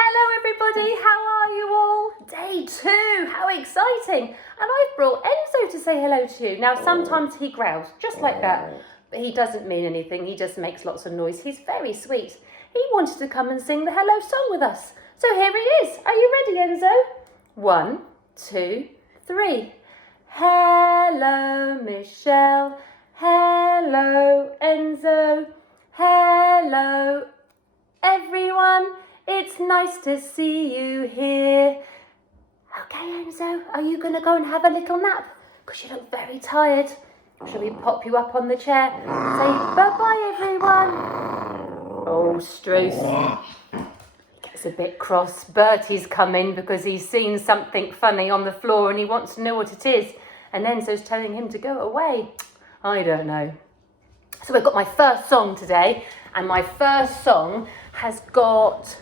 Hello everybody, how are you all? Day 2, how exciting! And I've brought Enzo to say hello to you. Now sometimes he growls, just like that, but he doesn't mean anything, he just makes lots of noise. He's very sweet. He wanted to come and sing the hello song with us. So here he is. Are you ready, Enzo? 1, 2, 3. Hello Michelle, hello Enzo, hello everyone. It's nice to see you here. Okay, Enzo, are you going to go and have a little nap? Because you look very tired. Shall we pop you up on the chair? Say bye-bye, everyone. Oh, Struth. He gets a bit cross. Bertie's come in because he's seen something funny on the floor and he wants to know what it is. And Enzo's telling him to go away. I don't know. So we've got my first song today. And my first song has got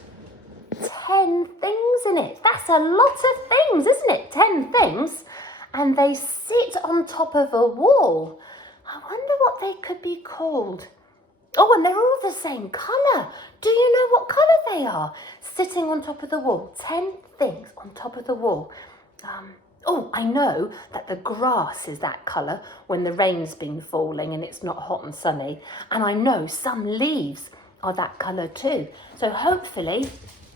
10 things in it. That's a lot of things, isn't it? 10 things. And they sit on top of a wall. I wonder what they could be called. Oh, and they're all the same colour. Do you know what colour they are? Sitting on top of the wall. 10 things on top of the wall. Oh, I know that the grass is that colour when the rain's been falling and it's not hot and sunny. And I know some leaves are that colour too. So hopefully,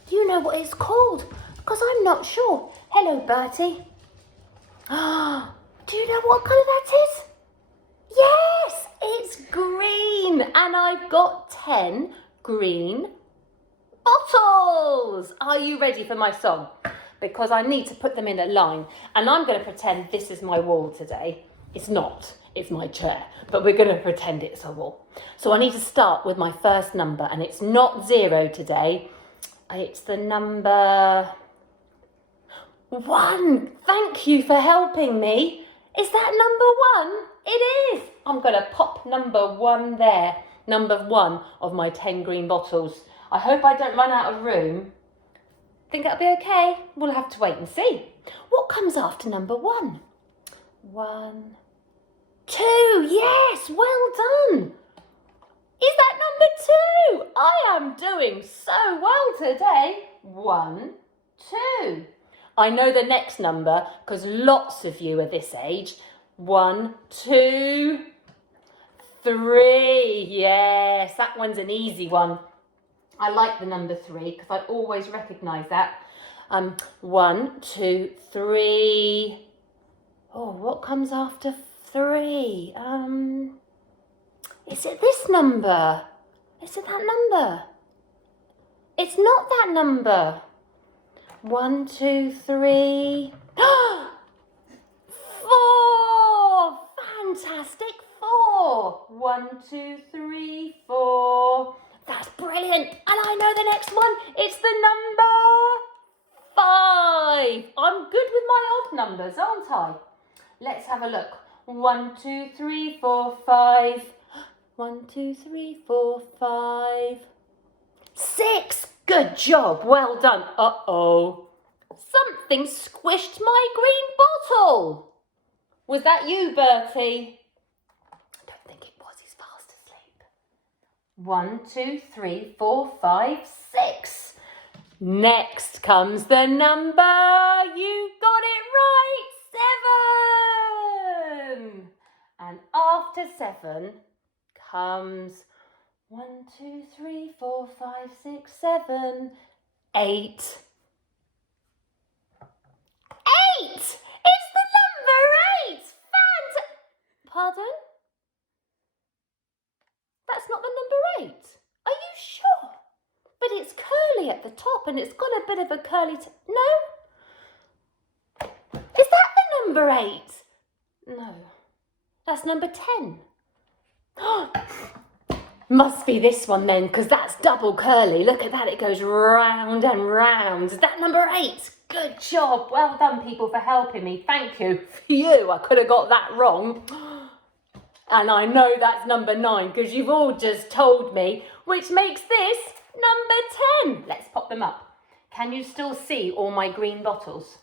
do you know what it's called? Because I'm not sure. Hello, Bertie. Do you know what colour that is? Yes, it's green. And I've got 10 green bottles. Are you ready for my song? Because I need to put them in a line. And I'm going to pretend this is my wall today. It's not. It's my chair. But we're going to pretend it's a wall. So I need to start with my first number. And it's not 0 today. It's the number 1. Thank you for helping me. Is that number 1? It is. I'm going to pop number 1 there. Number 1 of my 10 green bottles. I hope I don't run out of room. Think that'll be okay? We'll have to wait and see. What comes after number 1? 1, 2. Yes, well done. Is that number 2? I am doing so well today. 1, 2. I know the next number because lots of you are this age. 1, 2, 3. Yes, that one's an easy one. I like the number 3 because I always recognise that. 1, 2, 3. Oh, what comes after 3? Is it this number? Is it that number? It's not that number. 1, 2, 3. 4. Fantastic. 4. 1, 2, 3, 4. That's brilliant. And I know the next one. It's the number 5. I'm good with my odd numbers, aren't I? Let's have a look. 1, 2, 3, 4, 5. 1, 2, 3, 4, 5. 6. Good job. Well done. Uh-oh. Something squished my green bottle. Was that you, Bertie? 1, 2, 3, 4, 5, 6. Next comes the number. You got it right. 7. And after 7 comes 1, 2, 3, 4, 5, 6, 7, 8. 8! It's the number 8. Pardon? That's not the number 8. Are you sure? But it's curly at the top and it's got a bit of a curly no? Is that the number 8? No. That's number 10. Must be this one then, because that's double curly. Look at that, it goes round and round. Is that number 8? Good job. Well done, people, for helping me. Thank you. Phew, I could have got that wrong. And I know that's number 9 because you've all just told me, which makes this number 10. Let's pop them up. Can you still see all my green bottles?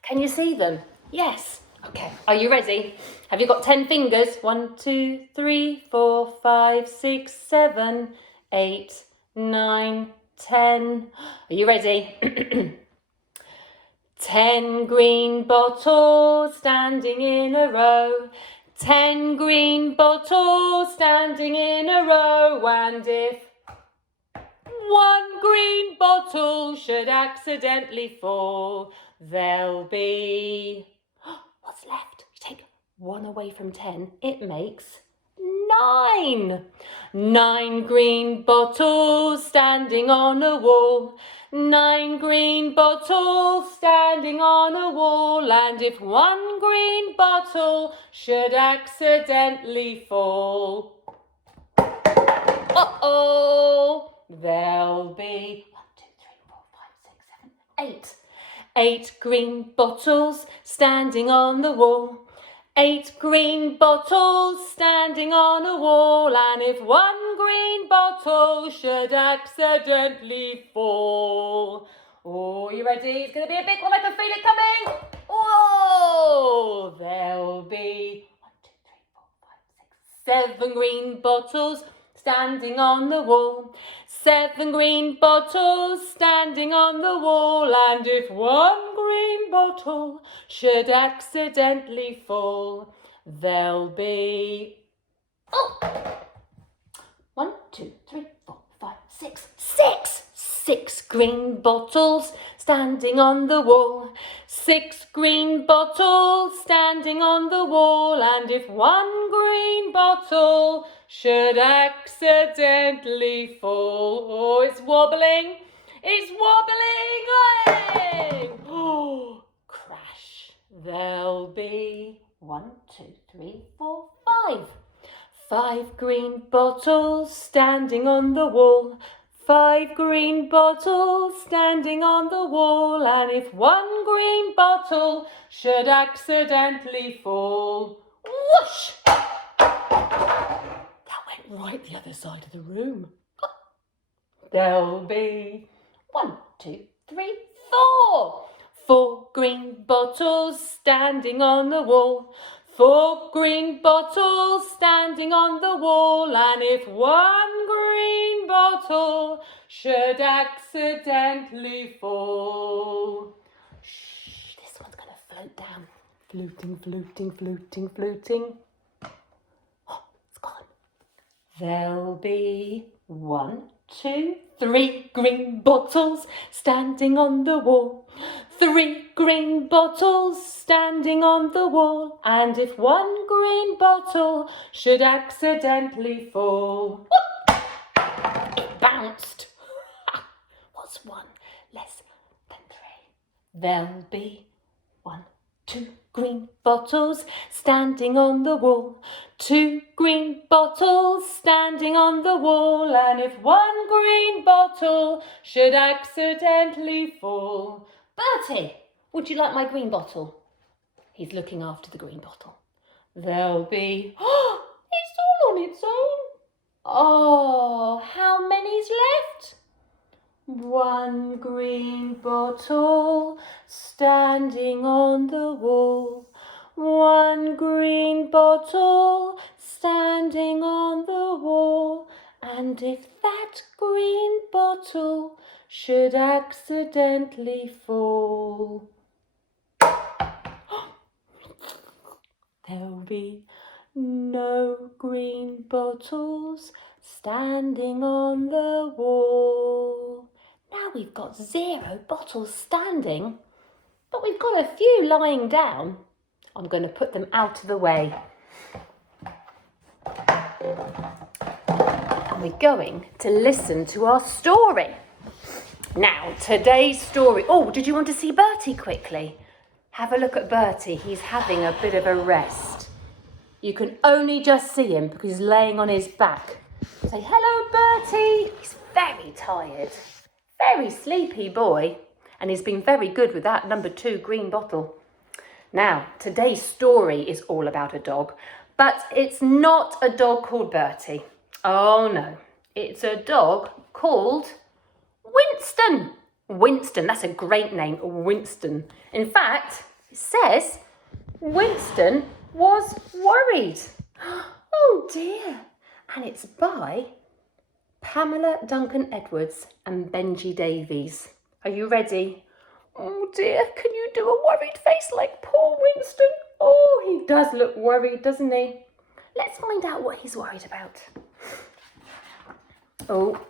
Can you see them? Yes. Okay. Are you ready? Have you got 10 fingers? 1, 2, 3, 4, 5, 6, 7, 8, 9, 10. Are you ready? 10 green bottles standing in a row. 10 green bottles standing in a row. And if one green bottle should accidentally fall, there'll be... What's left? You take one away from 10. It makes 9. 9 green bottles standing on a wall. 9 green bottles standing on a wall. And if one green bottle should accidentally fall, uh-oh, there'll be 8. 8 green bottles standing on the wall. 8 green bottles standing on a wall. And if one green bottle should accidentally fall. Oh, you ready? It's going to be a big one. I can feel it coming. Whoa! There'll be 7 green bottles standing on the wall. 7 green bottles standing on the wall. And if one green bottle should accidentally fall, there'll be... 1, 2, 3, 4, 5, 6. 6 green bottles standing on the wall. 6 green bottles standing on the wall. And if one green bottle should accidentally fall... Oh, it's wobbling. It's wobbling. Hey! Oh, crash. There'll be 1, 2, 3, 4, 5. 5 green bottles standing on the wall. 5 green bottles standing on the wall. And if one green bottle should accidentally fall... Whoosh! That went right the other side of the room. There'll be 1, 2, 3, 4. 4 green bottles standing on the wall. 4 green bottles standing on the wall. And if one green bottle should accidentally fall... Shh, this one's going to float down. Floating, floating, floating, floating. Oh, it's gone. There'll be 1, 2, 3 green bottles standing on the wall. 3 green bottles standing on the wall. And if one green bottle should accidentally fall... It bounced. What's 1 less than 3? There'll be 1, 2 green bottles standing on the wall. 2 green bottles standing on the wall. And if one green bottle should accidentally fall... Bertie, would you like my green bottle? He's looking after the green bottle. There'll be... It's all on its own. Oh, how many's left? 1 green bottle standing on the wall. 1 green bottle standing on the wall. And if that green bottle should accidentally fall, there'll be no green bottles standing on the wall. Now we've got 0 bottles standing, but we've got a few lying down. I'm going to put them out of the way. And we're going to listen to our story. Now, today's story... Oh, did you want to see Bertie quickly? Have a look at Bertie. He's having a bit of a rest. You can only just see him because he's laying on his back. Say, hello, Bertie. He's very tired. Very sleepy boy. And he's been very good with that number 2 green bottle. Now, today's story is all about a dog. But it's not a dog called Bertie. Oh, no. It's a dog called... Winston. Winston, that's a great name, Winston. In fact, it says Winston was worried. Oh dear. And it's by Pamela Duncan Edwards and Benji Davies. Are you ready? Oh dear, can you do a worried face like poor Winston? Oh, he does look worried, doesn't he? Let's find out what he's worried about. Oh,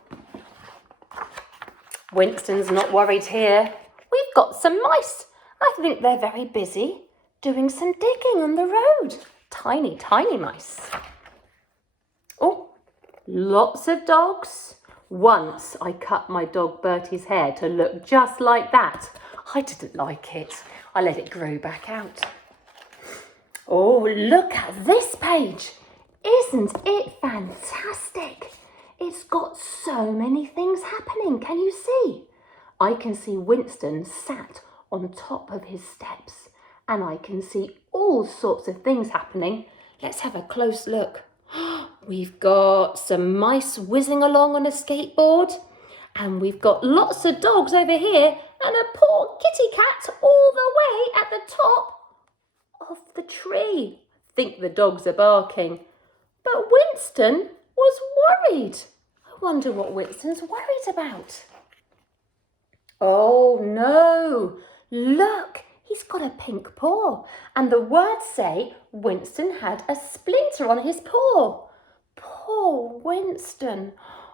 Winston's not worried here. We've got some mice. I think they're very busy doing some digging on the road. Tiny, tiny mice. Oh, lots of dogs. Once I cut my dog Bertie's hair to look just like that. I didn't like it. I let it grow back out. Oh, look at this page. Isn't it fantastic? It's got so many things happening. Can you see? I can see Winston sat on top of his steps, and I can see all sorts of things happening. Let's have a close look. We've got some mice whizzing along on a skateboard, and we've got lots of dogs over here, and a poor kitty cat all the way at the top of the tree. I think the dogs are barking, but Winston was worried. I wonder what Winston's worried about. Oh no, look, he's got a pink paw, and the words say Winston had a splinter on his paw. Poor Winston.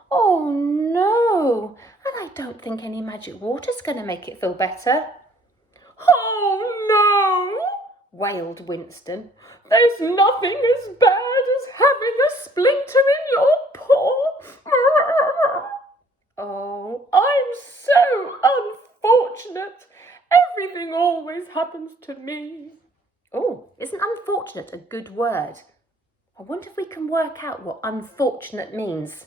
Oh no, and I don't think any magic water's going to make it feel better. Oh no, wailed Winston. There's nothing as bad as having a splinter in your paw. Oh, I'm so unfortunate. Everything always happens to me. Oh, isn't unfortunate a good word? I wonder if we can work out what unfortunate means.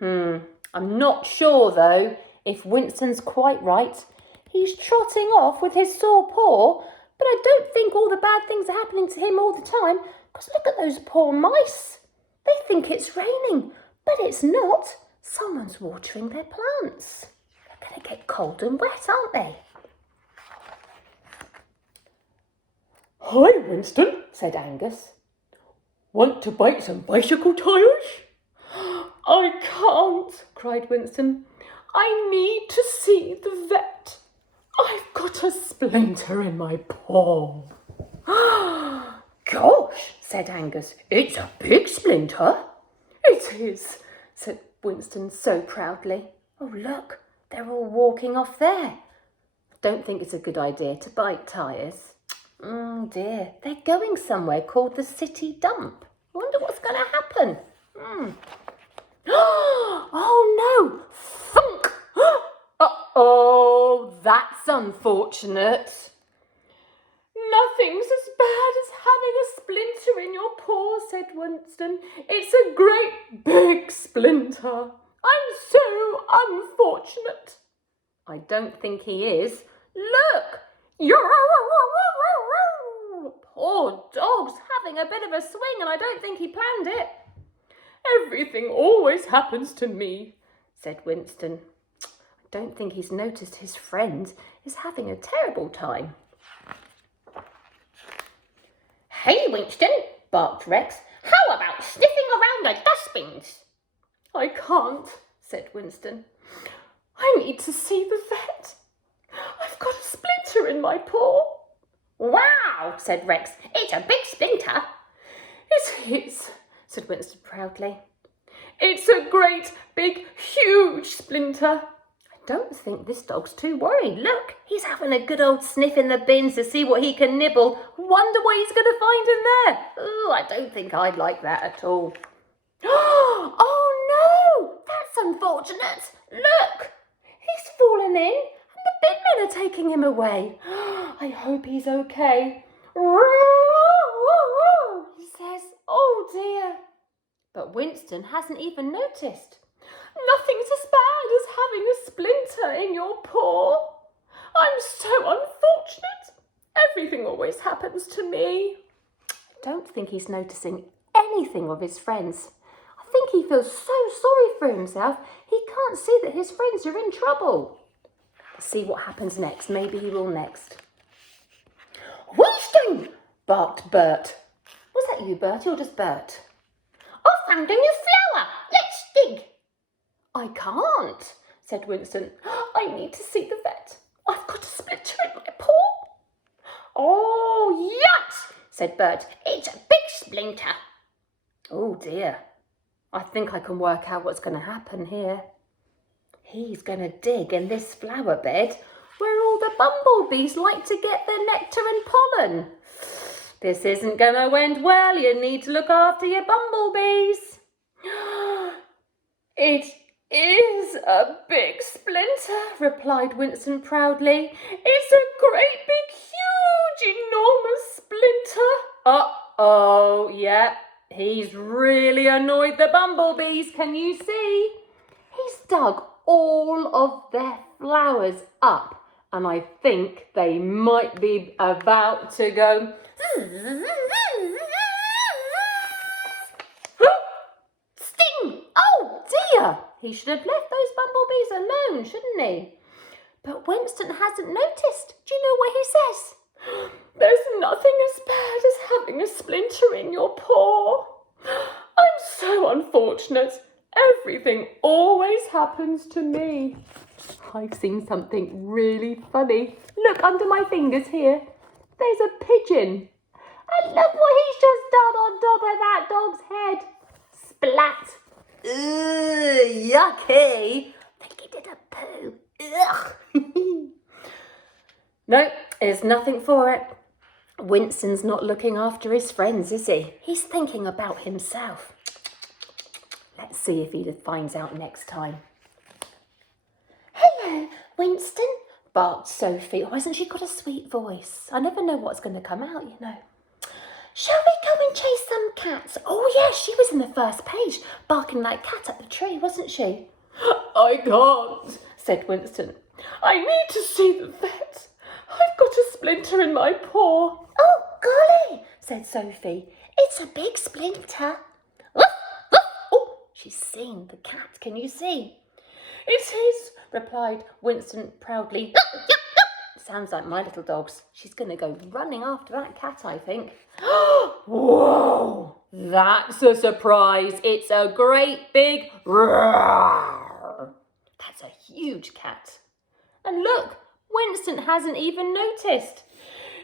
I'm not sure though if Winston's quite right. He's trotting off with his sore paw, but I don't think all the bad things are happening to him all the time, because look at those poor mice. They think it's raining, but it's not. Someone's watering their plants. They're going to get cold and wet, aren't they? Hi, Winston, said Angus. Want to bite some bicycle tyres? I can't, cried Winston. I need to see the vet. I've got a splinter in my paw. Gosh, said Angus, it's a big splinter. It is, said Winston so proudly. Oh, look, they're all walking off there. Don't think it's a good idea to bite tyres. Dear, they're going somewhere called the city dump. I wonder what's going to happen. Oh no! Thunk! Uh-oh, that's unfortunate. Nothing's as bad as having a splinter in your paw, said Winston. It's a great big splinter. I'm so unfortunate. I don't think he is. Look! Poor dog's having a bit of a swing, and I don't think he planned it. Everything always happens to me, said Winston. I don't think he's noticed his friend is having a terrible time. Hey, Winston, barked Rex. How about sniffing around the dustbins? I can't, said Winston. I need to see the vet. I've got a splinter in my paw. Wow, said Rex. It's a big splinter. It is, said Winston proudly. It's a great, big, huge splinter. I don't think this dog's too worried. Look, he's having a good old sniff in the bins to see what he can nibble. Wonder what he's going to find in there. Oh, I don't think I'd like that at all. Oh no, that's unfortunate. Look, he's fallen in and the bin men are taking him away. I hope he's okay. He says, oh dear. But Winston hasn't even noticed. Nothing's as bad as having a splinter in your paw. I'm so unfortunate. Everything always happens to me. I don't think he's noticing anything of his friends. I think he feels so sorry for himself, he can't see that his friends are in trouble. Let's see what happens next. Maybe he will next. Winston, barked Bert. Was that you, Bertie, or just Bert? I found a new flower. Let's dig. I can't, said Winston. I need to see the vet. I've got a splinter in my paw. Oh, yes, said Bert. It's a big splinter. Oh dear. I think I can work out what's going to happen here. He's going to dig in this flower bed where all the bumblebees like to get their nectar and pollen. This isn't going to end well. You need to look after your bumblebees. It is a big splinter, replied Winston proudly. It's a great big, huge, enormous splinter. Uh-oh, yeah, he's really annoyed the bumblebees, can you see? He's dug all of their flowers up, and I think they might be about to go. Sting! Oh dear! He should have left those bumblebees alone, shouldn't he? But Winston hasn't noticed. Do you know what he says? There's nothing as bad as having a splinter in your paw. I'm so unfortunate. Everything always happens to me. I've seen something really funny. Look under my fingers here. There's a pigeon. And look what he's just done on top of that dog's head. Splat. Ugh, yucky. I think he did a poo. Ugh. No, there's nothing for it. Winston's not looking after his friends, is he? He's thinking about himself. Let's see if he finds out next time. Hello, Winston, barked Sophie. Oh, hasn't she got a sweet voice? I never know what's going to come out, you know. Shall we go and chase some cats? Oh, yes, she was in the first page, barking like cat up the tree, wasn't she? I can't, said Winston. I need to see the vet. I've got a splinter in my paw. Oh, golly, said Sophie. It's a big splinter. Oh, she's seen the cat. Can you see? It is, replied Winston proudly. Sounds like my little dogs. She's going to go running after that cat, I think. Whoa, that's a surprise. It's a great big roar. That's a huge cat. And look, Winston hasn't even noticed.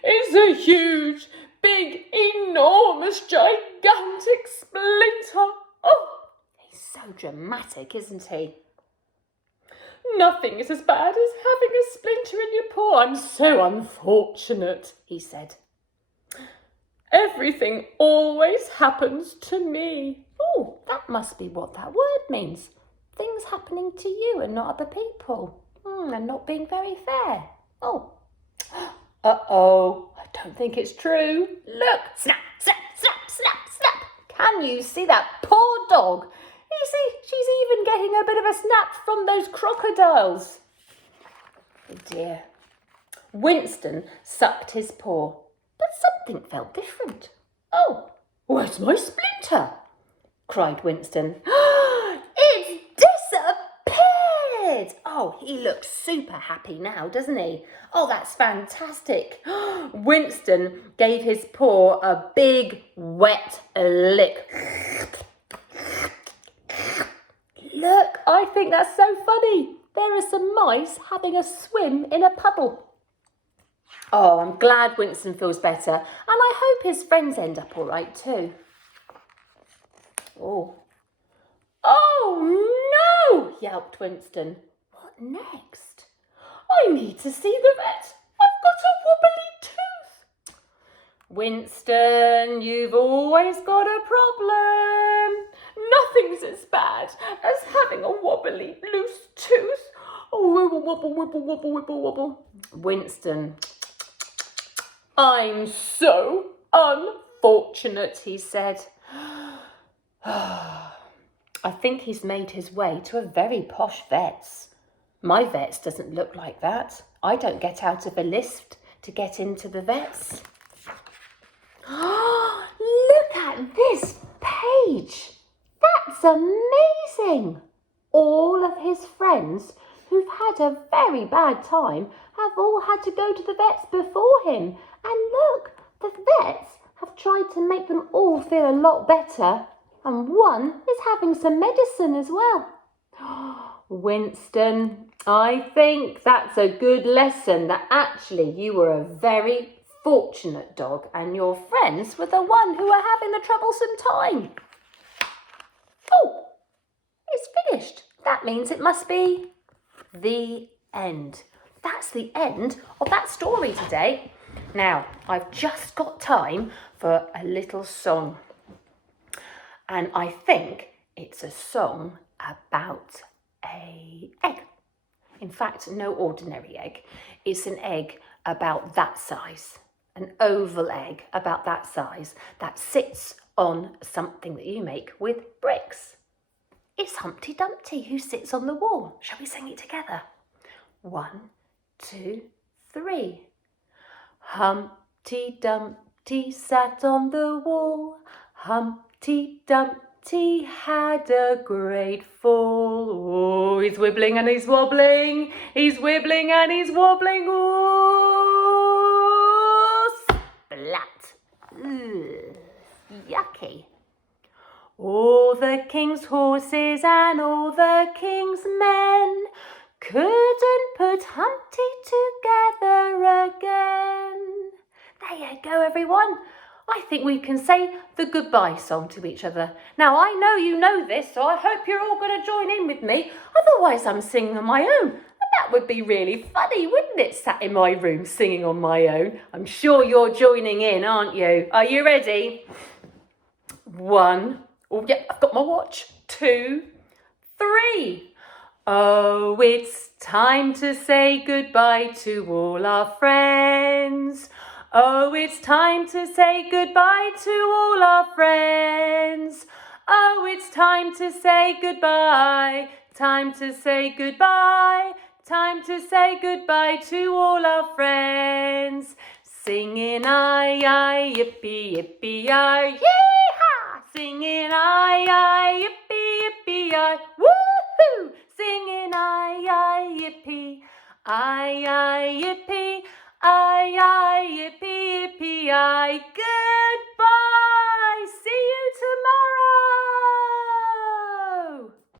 It's a huge, big, enormous, gigantic splinter. Oh, he's so dramatic, isn't he? Nothing is as bad as having a splinter in your paw. I'm so unfortunate, he said. Everything always happens to me. Oh, that must be what that word means. Things happening to you and not other people. And not being very fair. Oh. Uh-oh. I don't think it's true. Look. Snap, snap, snap, snap, snap. Can you see that poor dog? You see, she's even getting a bit of a snap from those crocodiles. Oh dear. Winston sucked his paw, but something felt different. Oh, where's my splinter? Cried Winston. It's disappeared! Oh, he looks super happy now, doesn't he? Oh, that's fantastic. Winston gave his paw a big, wet lick. Look, I think that's so funny. There are some mice having a swim in a puddle. Oh, I'm glad Winston feels better, and I hope his friends end up all right too. Oh. Oh no, yelped Winston. What next? I need to see the vet. I've got a wobbly tooth. Winston, you've always got a problem. Nothing's as bad as having a wobbly loose tooth. Oh, wibble, wobble, wibble, wobble, wibble, wobble. Winston, I'm so unfortunate, he said. I think he's made his way to a very posh vet's. My vet's doesn't look like that. I don't get out of a lift to get into the vet's. Look at this page. That's amazing. All of his friends who've had a very bad time have all had to go to the vets before him. And look, the vets have tried to make them all feel a lot better. And one is having some medicine as well. Winston, I think that's a good lesson that actually you were a very fortunate dog and your friends were the one who were having a troublesome time. Oh, it's finished. That means it must be the end. That's the end of that story today. Now, I've just got time for a little song. And I think it's a song about an egg. In fact, no ordinary egg. It's an egg about that size, an oval egg about that size that sits on something that you make with bricks. It's Humpty Dumpty who sits on the wall. Shall we sing it together? 1, 2, 3. Humpty Dumpty sat on the wall. Humpty Dumpty had a great fall. Oh, he's wibbling and he's wobbling. He's wibbling and he's wobbling. Oh, splat. Ugh, yucky. All the king's horses and all the king's men couldn't put Humpty together again. There you go, everyone. I think we can say the goodbye song to each other. Now, I know you know this, so I hope you're all going to join in with me. Otherwise, I'm singing on my own. And that would be really funny, wouldn't it, sat in my room singing on my own? I'm sure you're joining in, aren't you? Are you ready? 1. Oh, yeah, I've got my watch. 2, 3. Oh, it's time to say goodbye to all our friends. Oh, it's time to say goodbye to all our friends. Oh, it's time to say goodbye. Time to say goodbye. Time to say goodbye to all our friends. Singing aye, yippee, yippee, aye, yee-haw! Singing aye, yippee, yippee, aye, woohoo! Singing aye, yippee, aye, yippee, aye, yippee, yippee, aye, good.